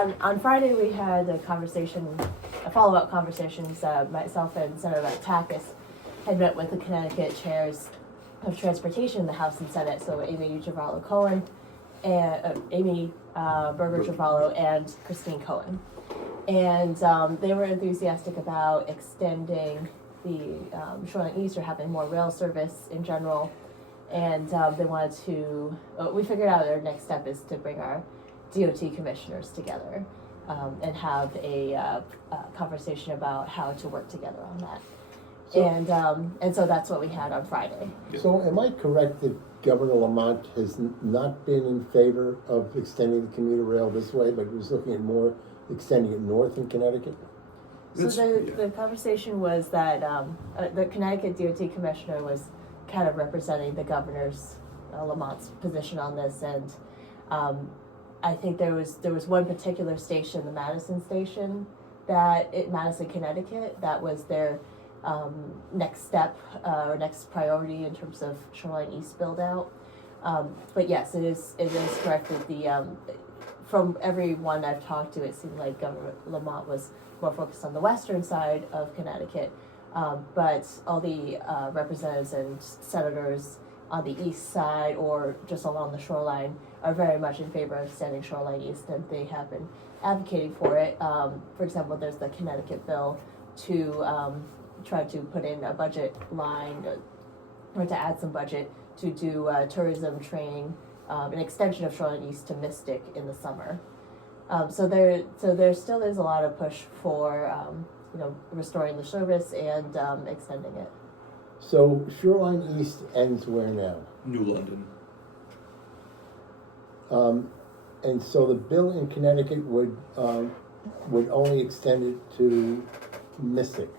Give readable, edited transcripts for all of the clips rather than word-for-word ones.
On Friday, we had a follow-up conversations. Myself and Senator Takis had met with the Connecticut chairs of transportation in the House and Senate, so Amy Javallo-Cohen, and Amy Berger-Javallo, and Christine Cohen. And they were enthusiastic about extending the Shoreline East, or having more rail service in general. And they wanted to, we figured out our next step is to bring our DOT commissioners together and have a conversation about how to work together on that. And so that's what we had on Friday. So am I correct that Governor Lamont has not been in favor of extending the commuter rail this way, but was looking at more extending it north in Connecticut? So the conversation was that the Connecticut DOT commissioner was kind of representing the governor's Lamont's position on this, and I think there was one particular station, the Madison station, Madison, Connecticut, that was their next step or next priority in terms of Shoreline East build out. But yes, it is correct that the from everyone I've talked to, it seemed like Governor Lamont was more focused on the western side of Connecticut, but all the representatives and senators on the east side or just along the shoreline are very much in favor of extending Shoreline East, and they have been advocating for it. For example, there's the Connecticut bill to try to put in a budget line or to add some budget to do tourism training, an extension of Shoreline East to Mystic in the summer. So there still is a lot of push for restoring the service and extending it. So Shoreline East ends where now? New London. And so the bill in Connecticut would only extend it to Mystic.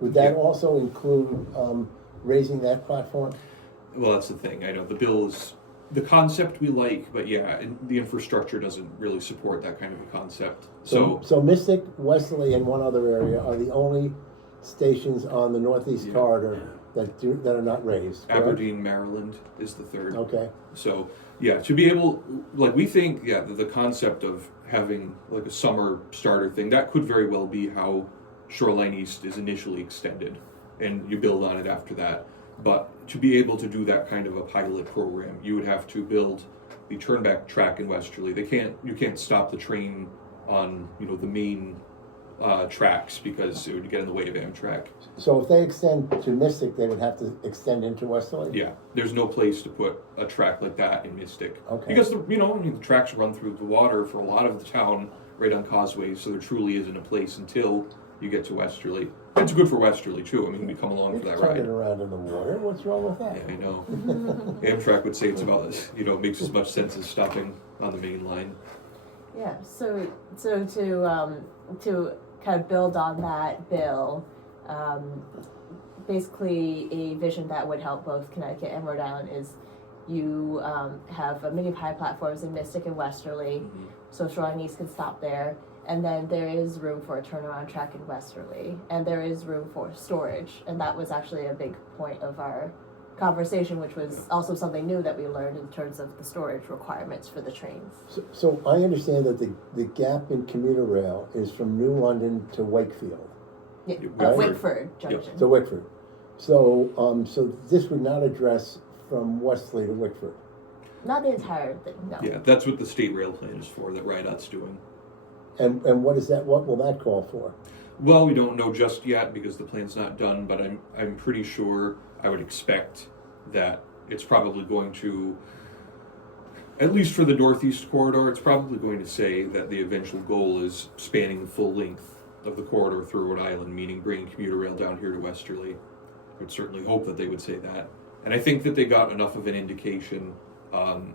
Would that also include raising that platform? Well, that's the thing. I know the bill is the concept we like, but the infrastructure doesn't really support that kind of a concept. So Mystic, Westerly, and one other area are the only stations on the Northeast corridor that are not raised. Correct? Aberdeen, Maryland is the third. Okay. So to be able, we think the concept of having like a summer starter thing, that could very well be how Shoreline East is initially extended, and you build on it after that. But to be able to do that kind of a pilot program, you would have to build the turnback track in Westerly. You can't stop the train on the main tracks because it would get in the way of Amtrak. So if they extend to Mystic, they would have to extend into Westerly? Yeah, there's no place to put a track like that in Mystic. Okay. Because the tracks run through the water for a lot of the town right on causeways, so there truly isn't a place until you get to Westerly. It's good for Westerly too. I mean, we come along for that ride. Turn it around in the water. What's wrong with that? Yeah, I know. Amtrak would say it's about as makes as much sense as stopping on the main line. Yeah. So to kind of build on that bill, basically a vision that would help both Connecticut and Rhode Island is you have medium high platforms in Mystic and Westerly, so Shoreline East can stop there. And then there is room for a turnaround track in Westerly, and there is room for storage. And that was actually a big point of our conversation, which was also something new that we learned in terms of the storage requirements for the trains. So I understand that the gap in commuter rail is from New London to Wakefield. Yeah, Right? Wickford Junction. To Wickford. So this would not address from Westerly to Wickford. Not the entire thing, no. Yeah, that's what the state rail plan is for, that RIDOT's doing. And what is that? What will that call for? Well, we don't know just yet because the plan's not done, but I'm pretty sure I would expect that it's probably going to, at least for the Northeast corridor, it's probably going to say that the eventual goal is spanning the full length of the corridor through Rhode Island, meaning bringing commuter rail down here to Westerly. I would certainly hope that they would say that. And I think that they got enough of an indication on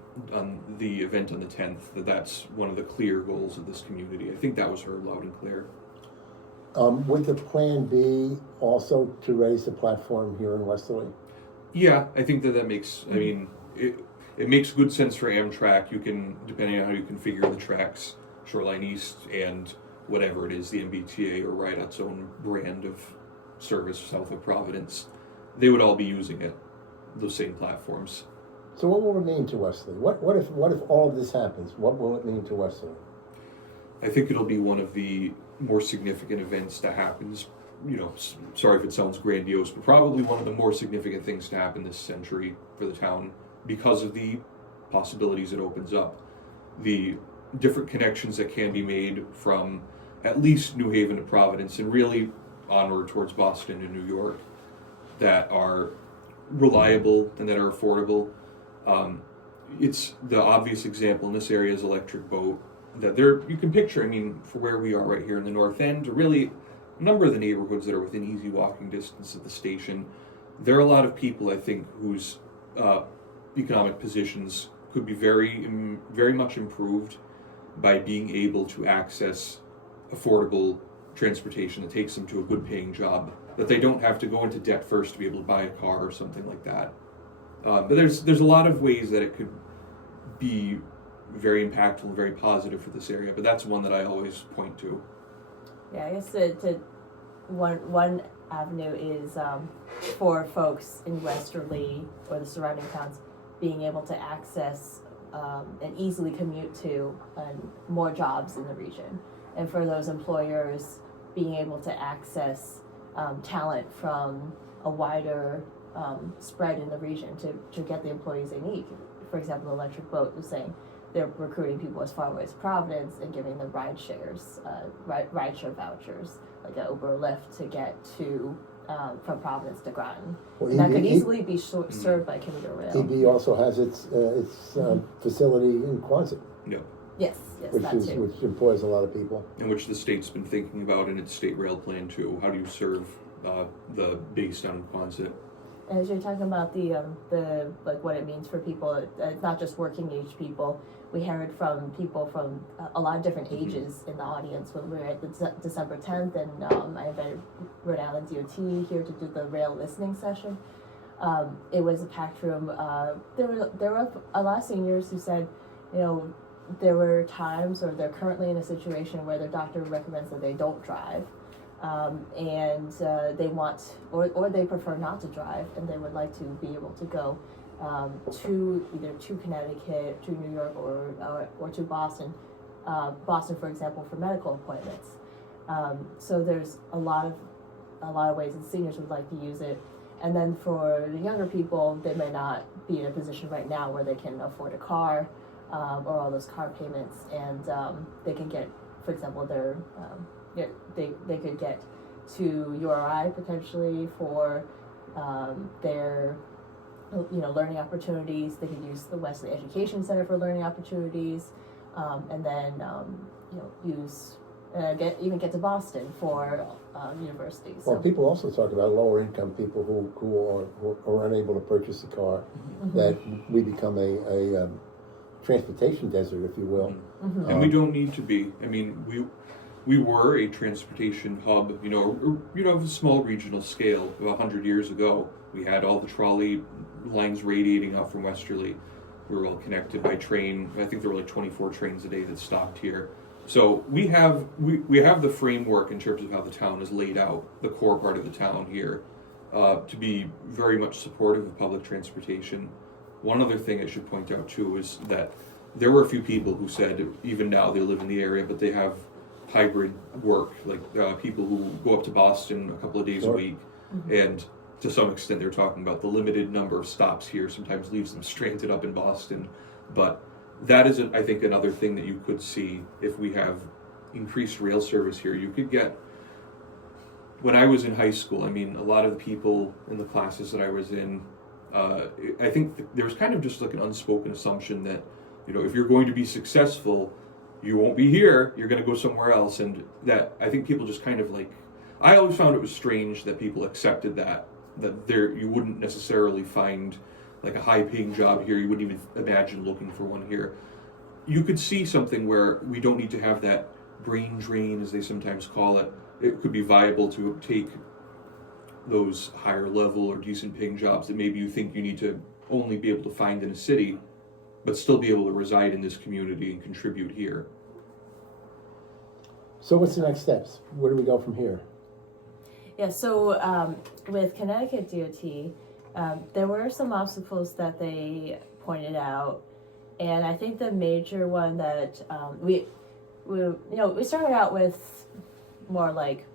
the event on the 10th that's one of the clear goals of this community. I think that was heard loud and clear. Would the plan be also to raise the platform here in Westerly? Yeah, I think that makes, I mean, it makes good sense for Amtrak. You can, depending on how you configure the tracks, Shoreline East and whatever it is, the MBTA or RIDOT's own brand of service south of Providence, they would all be using it, those same platforms. So what will it mean to Westerly? What if all of this happens? What will it mean to Westerly? I think it'll be one of the more significant events that happens. Sorry if it sounds grandiose, but probably one of the more significant things to happen this century for the town because of the possibilities it opens up. The different connections that can be made from at least New Haven to Providence and really onward towards Boston and New York that are reliable and that are affordable. It's the obvious example in this area is electric boat that you can picture, for where we are right here in the North End, to really a number of the neighborhoods that are within easy walking distance of the station. There are a lot of people, I think, whose economic positions could be very, very much improved by being able to access affordable transportation that takes them to a good paying job, that they don't have to go into debt first to be able to buy a car or something like that. But there's a lot of ways that it could be very impactful and very positive for this area, but that's one that I always point to. Yeah, I guess one avenue is for folks in Westerly or the surrounding towns being able to access and easily commute to more jobs in the region. And for those employers being able to access talent from a wider spread in the region to get the employees they need. For example, Electric Boat is saying they're recruiting people as far away as Providence and giving them rideshare vouchers, like an Uber or Lyft to get to from Providence to Groton. Well, that could easily be served by Commuter Rail. EB also has its facility in Quonset. Yeah. Yes, which employs a lot of people. And which the state's been thinking about in its state rail plan too. How do you serve the base down in Quonset? As you're talking about the like what it means for people, not just working age people. We heard from people from a lot of different ages in the audience when we were at the December 10th, and I invited Rhode Island DOT here to do the rail listening session. It was a packed room. There were a lot of seniors who said, there were times, or they're currently in a situation where their doctor recommends that they don't drive. And they want, or they prefer not to drive, and they would like to be able to go to Connecticut, to New York, or to Boston. Boston, for example, for medical appointments. So there's a lot of ways that seniors would like to use it. And then for the younger people, they may not be in a position right now where they can afford a car or all those car payments, and they can get, for example, they could get to URI potentially for their learning opportunities. They could use the Westerly Education Center for learning opportunities, and then use get to Boston for universities. Well, people also talk about lower income people who are unable to purchase a car, that we become a transportation desert, if you will. And we don't need to be. We were a transportation hub, of a small regional scale 100 years ago. We had all the trolley lines radiating out from Westerly. We were all connected by train. I think there were like 24 trains a day that stopped here. So we have the framework in terms of how the town is laid out, the core part of the town here, to be very much supportive of public transportation. One other thing I should point out too is that there were a few people who said even now they live in the area, but they have hybrid work, like people who go up to Boston a couple of days a week, and to some extent they're talking about the limited number of stops here sometimes leaves them stranded up in Boston. But that is, I think, another thing that you could see if we have increased rail service here. You could get, when I was in high school, a lot of the people in the classes that I was in, I think there was kind of just like an unspoken assumption that, if you're going to be successful, you won't be here, you're going to go somewhere else. And that, I think people just kind of I always found it was strange that people accepted that you wouldn't necessarily find like a high paying job here, you wouldn't even imagine looking for one here. You could see something where we don't need to have that brain drain, as they sometimes call it. It could be viable to take those higher level or decent paying jobs that maybe you think you need to only be able to find in a city, but still be able to reside in this community and contribute here. So what's the next steps? Where do we go from here? Yeah, so with Connecticut DOT, there were some obstacles that they pointed out, and I think the major one that we started out with more like,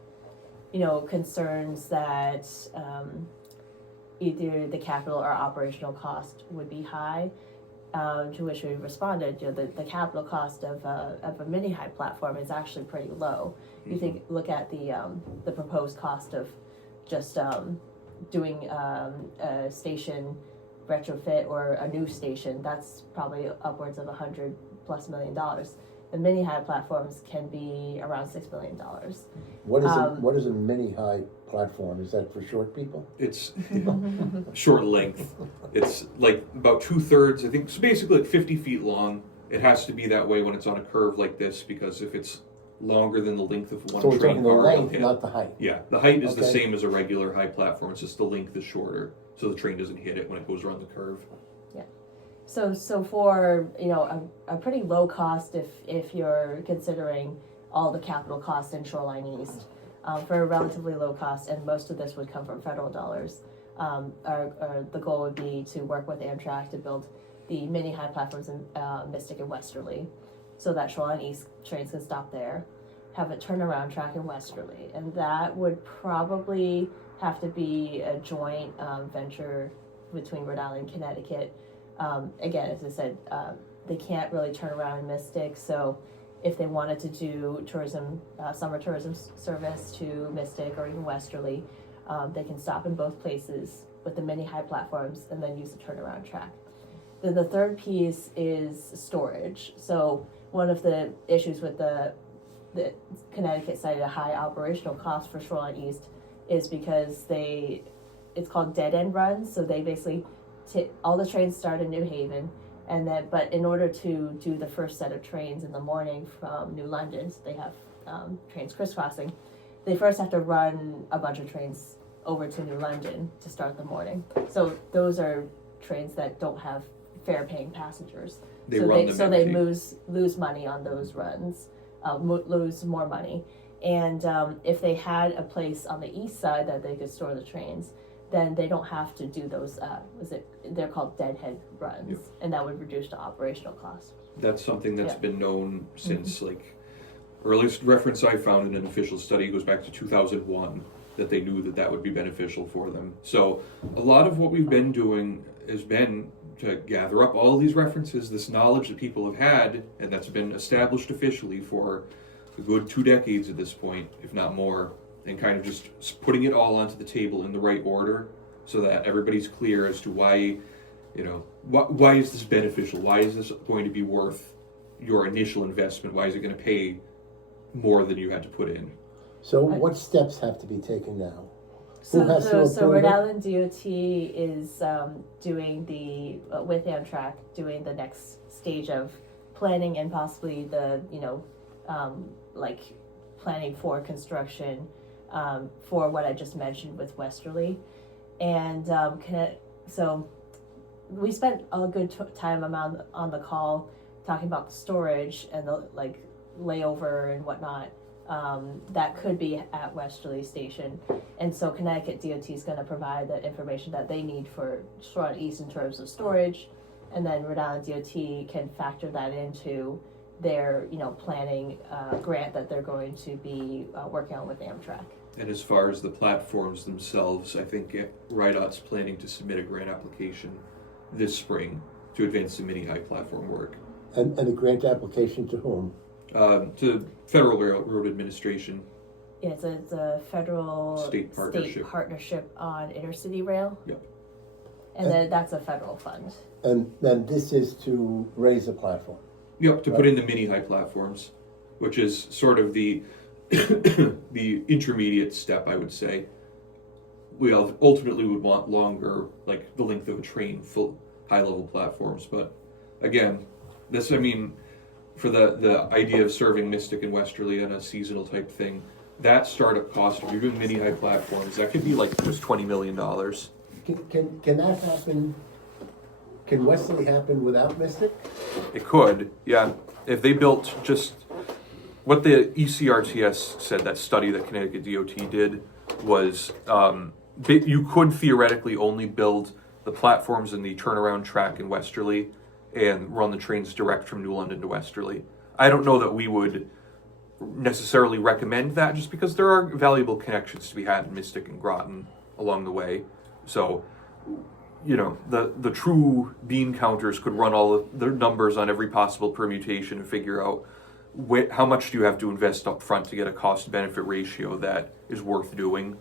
concerns that either the capital or operational cost would be high, to which we responded, the capital cost of a mini high platform is actually pretty low. You look at the proposed cost of just doing a station retrofit or a new station, that's probably upwards of $100+ million. The mini high platforms can be around $6 billion. What is a mini high platform? Is that for short people? It's short length. It's like about 2/3, I think. So basically, like 50 feet long. It has to be that way when it's on a curve like this, because if it's longer than the length of one So we're train talking the car, it'll length, hit. not the height. Yeah, the height is the Okay. same as a regular high platform. It's just the length is shorter, so the train doesn't hit it when it goes around the curve. So for a pretty low cost, if you're considering all the capital costs in Shoreline East, for a relatively low cost, and most of this would come from federal dollars, the goal would be to work with Amtrak to build the mini high platforms in Mystic and Westerly, so that Shoreline East trains can stop there, have a turnaround track in Westerly, and that would probably have to be a joint venture between Rhode Island and Connecticut. Again, as I said, they can't really turn around in Mystic, so if they wanted to do tourism, summer tourism service to Mystic or even Westerly, they can stop in both places with the mini high platforms and then use the turnaround track. Then the third piece is storage. So one of the issues with the Connecticut cited a high operational cost for Shoreline East is because it's called dead end runs, so they basically all the trains start in New Haven, and then but in order to do the first set of trains in the morning from New London, so they have trains crisscrossing, they first have to run a bunch of trains over to New London to start the morning. So those are trains that don't have fare paying passengers. They so run they them so they empty. lose money on those runs, lose more money. And if they had a place on the east side that they could store the trains, then they don't have to do those, they're called deadhead runs, Yep. and that would reduce the operational cost. That's something that's Yeah. been known since earliest reference I found in an official study goes back to 2001, that they knew that would be beneficial for them. So a lot of what we've been doing has been to gather up all of these references, this knowledge that people have had, and that's been established officially for a good 2 decades at this point, if not more, and kind of just putting it all onto the table in the right order so that everybody's clear as to why, why is this beneficial? Why is this going to be worth your initial investment? Why is it going to pay more than you had to put in? So what steps have to be taken now? So Who has to approve Rhode it? Island DOT is doing with Amtrak, doing the next stage of planning and possibly the, planning for construction for what I just mentioned with Westerly. And so we spent a good time on the call talking about the storage and the layover and whatnot. That could be at Westerly Station, and so Connecticut DOT is going to provide the information that they need for Shoreline East in terms of storage, and then Rhode Island DOT can factor that into their planning grant that they're going to be working on with Amtrak. And as far as the platforms themselves, I think RIDOT's planning to submit a grant application this spring to advance the mini high platform work. And a grant application to whom? To Federal Railroad Administration. Yeah, it's a federal State partnership on intercity rail. Yep. And then that's a federal fund. And then this is to raise a platform. Yep, to put in the mini high platforms, which is sort of the the intermediate step, I would say. We ultimately would want longer, like the length of a train, full high level platforms. But again, for the idea of serving Mystic and Westerly on a seasonal type thing, that startup cost, if you're doing mini high platforms, that could be just $20 million. Can that happen? Can Westerly happen without Mystic? It could, yeah. If they built just what the ECRTS said, that study that Connecticut DOT did was you could theoretically only build the platforms and the turnaround track in Westerly and run the trains direct from New London to Westerly. I don't know that we would necessarily recommend that, just because there are valuable connections to be had in Mystic and Groton along the way. So, you know, the true bean counters could run all of their numbers on every possible permutation and figure out how much do you have to invest up front to get a cost-benefit ratio that is worth doing.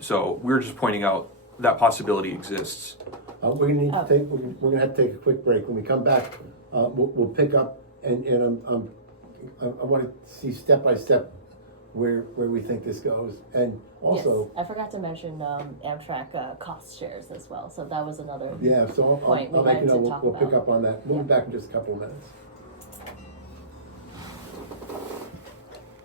So we're just pointing out that possibility exists. We're gonna need to take, we're gonna have to take a quick break. When we come back, we'll pick up, and I wanna see step by step where we think this goes. And also, Yes, I forgot to mention Amtrak cost shares as well, so that was another yeah, so point we I'll make wanted you know, to talk we'll pick about. up on that. We'll be back in just a couple of minutes.